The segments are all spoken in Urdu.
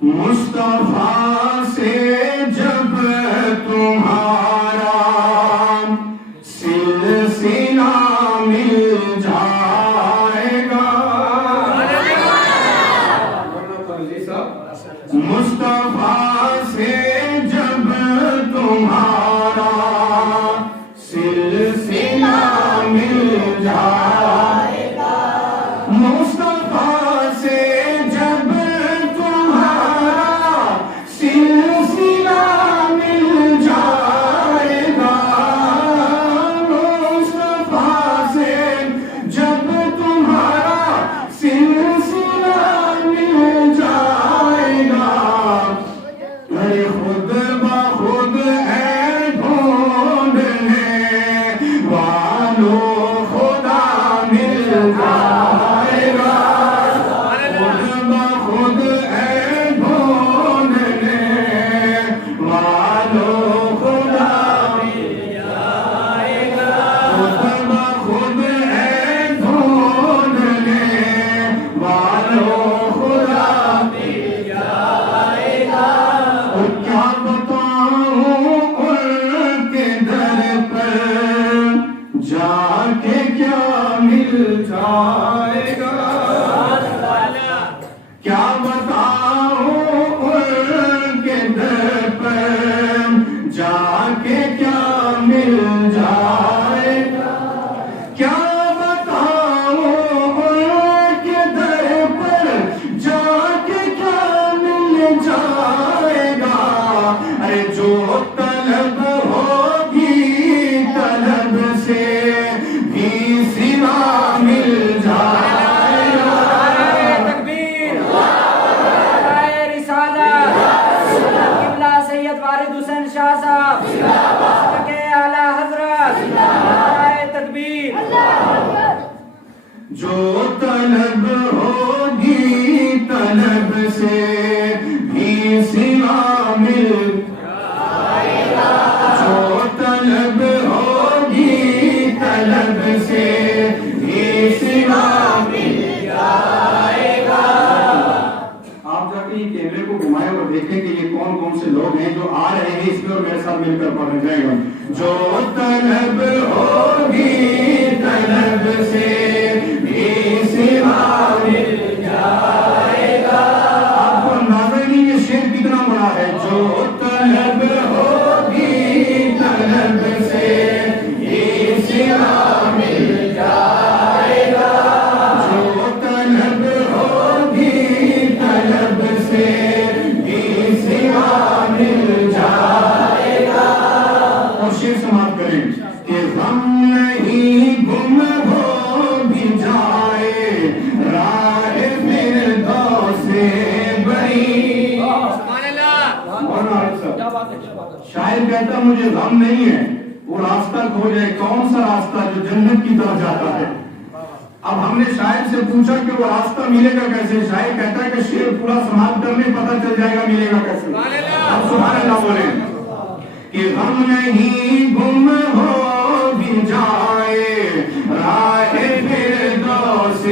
مصطفیٰ سے جب تمہارا سلسلہ مل جائے گا، مصطفیٰ سے جب تمہارا سلسلہ مل جائے گا، مصطفیٰ سے جب تمہارا سلسلہ مل جائے گا، مصطفیٰ سے جب تمہارا سلسلہ مل جائے گا، ارے خود بخود ہے ڈھونڈنے والوں خدا مل جائے گا، خود بخود ہے ڈھونڈنے والوں خدا مل جائے گا، خود بخود ہے ڈھونڈنے والوں خدا مل جائے گا، اور کیا بتاؤں ان کے در پر جا کے کیا مل جائے گا، کیا بتاؤں ان کے در پر جا کے کیا مل جائے گا، کیا بتاؤں ان کے در پر جا کے کیا مل جائے گا، ارے جو طلب ہوگی طلب سے بھی سوا مل جائے گا، تکبیر، نعرہ رسالت، قبلہ سید وارد حسین شاہ صاحب، کے اعلیٰ حضرت، نعرہ تکبیر، جو طلب ہوگی طلب سے بھی سوا مل جائے گا، جو طلب ہوگی طلب سے بھی سوا مل جائے گا۔ آپ جا کے یہ کیمرے کو گھمائے اور دیکھیں کہ یہ کون کون سے لوگ ہیں جو آ رہے ہیں، اس پہ اور میرے ساتھ مل کر پڑھ جائے گا، جو طلب ہوگی طلب سے بھی سوا مل جائے گا، آپ کو اندازہ ہی نہیں یہ شعر کتنا بڑا ہے، جو طلب ہوگی طلب سے بھی سوا مل جائے گا، جو طلب ہوگی طلب سے بھی سوا مل جائے گا، اور شعر سماعت کریں کہ غم نہیں گم ہو بھی جائے راہ فردوس بڑی، شاعر کہتا مجھے غم نہیں ہے وہ راستہ کھو جائے، کون سا راستہ جو جنت کی طرف جاتا ہے، اب ہم نے شاعر سے پوچھا کہ وہ راستہ ملے گا کیسے، شاعر کہتا ہے کہ شعر پورا سماعت کرنے پتہ چل جائے گا ملے گا کیسے، اب سبحان اللہ بولیں کہ غم نہیں گم ہو بھی جائے راہ فردوس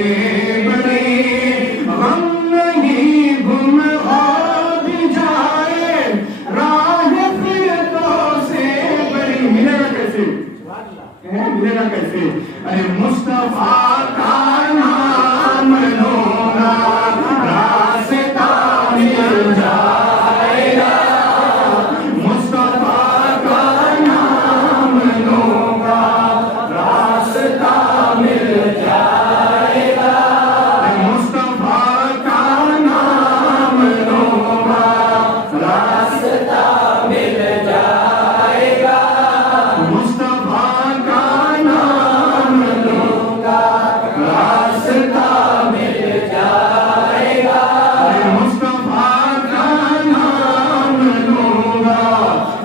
بڑی، غم نہیں گم ہو بھی جائے راہ فردوس بڑی، ملے گا کیسے، ملے گا کیسے، ارے مصطفیٰ کا نام لوں گا راستہ مل جائے گا، مصطفیٰ کا نام لوں گا راستہ مل جائے گا، مصطفیٰ کا نام لوں گا راستہ مل جائے گا، مصطفیٰ کا نام لوں گا راستہ مل جائے گا، مصطفیٰ کا نام لوں گا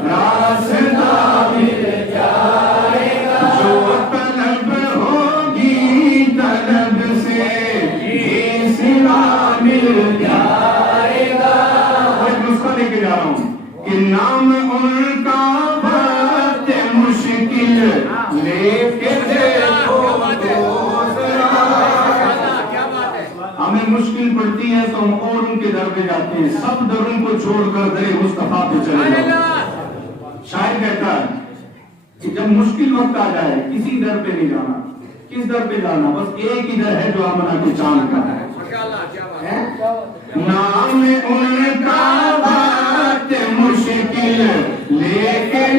راستہ مل جائے گا، جو طلب ہوگی طلب سے بھی سوا مل جائے گا، ایک نسخہ لے کے جا رہا ہوں کہ نام ان کا وقت مشکل لے کے دیکھو تو ذرا، ہمیں مشکل پڑتی ہے تو ہم اور ان کے در پہ جاتے ہیں، سب دروں کو چھوڑ کر در مصطفیٰ پہ چلے جاؤ۔ شاعر کہتا ہے کہ جب مشکل وقت آ جائے کسی در پہ نہیں جانا، کس در پہ جانا؟ بس ایک ہی در ہے جو آمنہ کے چاند کا ہے۔ نام ان کا بات مشکل لیکن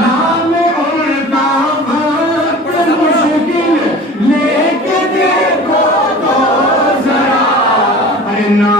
نام ان کا بات مشکل لیکن دیکھو تو ذرا، ارے نام